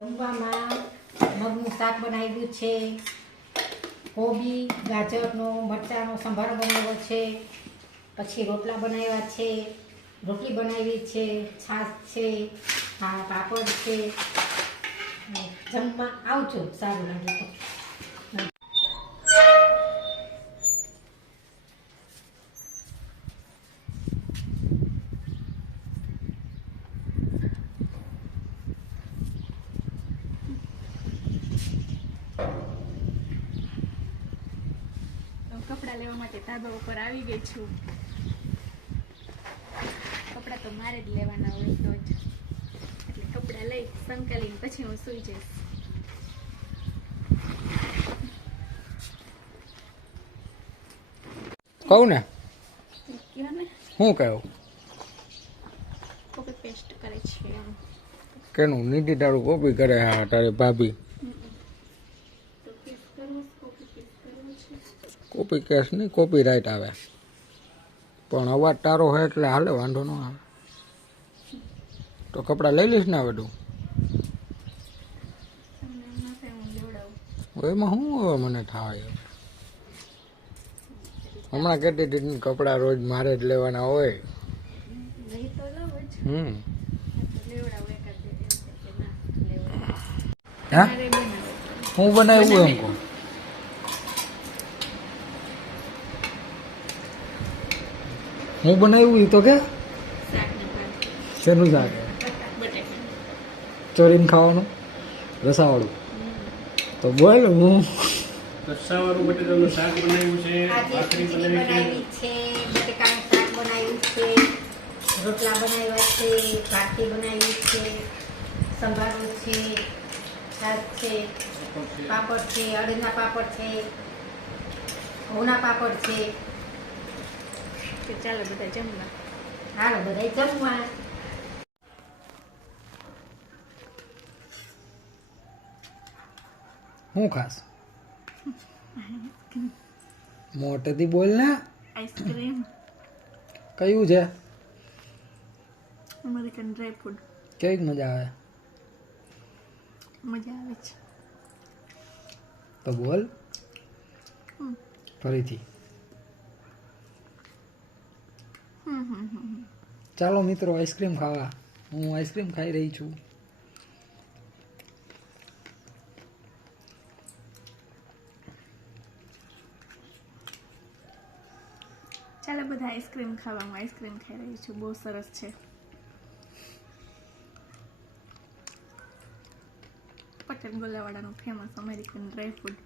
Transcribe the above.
જમવામાં મગનું શાક બનાવ્યું છે, કોબી ગાજરનો મરચાંનો સંભારો બનાવ્યો છે, પછી રોટલા બનાવ્યા છે, રોટલી બનાવી છે, છાશ છે, પાપડ છે. જમવા આવજો, સારું લાગે તો. કપડાં લેવા માટે ધાબા ઉપર આવી ગઈ છું. કપડાં તો મારે જ લેવાના હોય તો જ, એટલે કપડાં લઈ સંકાલીને પછી હું સૂઈ જઈશ. કહું ને કયો ને શું કહ્યું? કોપી પેસ્ટ કરે છે એમ. કેનું નીતિ તારું કોપી કરે? હા, તારી ભાભી તો પેસ્ટ કરવું કોપી પેસ્ટ કરવું છે. કોપી કેસ નહીં, કોપી રાઈટ આવે, પણ અવાજ તારો હોય એટલે હાલે, વાંધો ન આવે. તો કપડાં લઈ લઈશ ને હવે તું? તમને એમ ના થાય હું લેવડાવું. એમાં શું હવે મને થાય? હમણાં કહેતી હતી કપડાં રોજ મારે જ લેવાના હોય. નહીં તો લઉં જ. લેવડાવું એકાદ બે દિવસ કે ના લેવડાવું. હા, મારે બનાવું. હું બનાવ્યું એમ કહું? હું બનાવ્યું એ તો કે શાક ને ભાત શેનું શાક? બટાકા. ચોરીને ખાવાનું રસાવાળું? તો બોલ. હું રસાવાળું બટેટાનું શાક બનાવ્યું છે, આજે ભાખરી ખીચડી બનાવી બનાવી છે, છે. બટેકાનું શાક બનાવ્યું છે, રોટલા બનાવ્યા છે, ભાખરી બનાવી છે, સંભારો છે, છાશ છે, પાપડ છે, અળદના પાપડ છે, ઘઉંના પાપડ છે. કે ચાલો બધા જમવા. હાલો બધા જમવા. શું ખાસ? મોટેથી બોલ ને. આઈસ્ક્રીમ, કયું છે? American dry fruit. કેવી મજા આવે? મજા આવે છે. તો બોલ હમ. ફરીથી. હમ. ચાલો મિત્રો આઈસ્ક્રીમ ખાવા. હું આઈસ્ક્રીમ ખાઈ રહી છું. ચાલો બધા આઈસ્ક્રીમ ખાવા. હું આઈસ્ક્રીમ ખાઈ રહી છું, બહુ સરસ છે. પટેલ ગોલાવાડાનું ફેમસ અમેરિકન ડ્રાય ફ્રૂટ.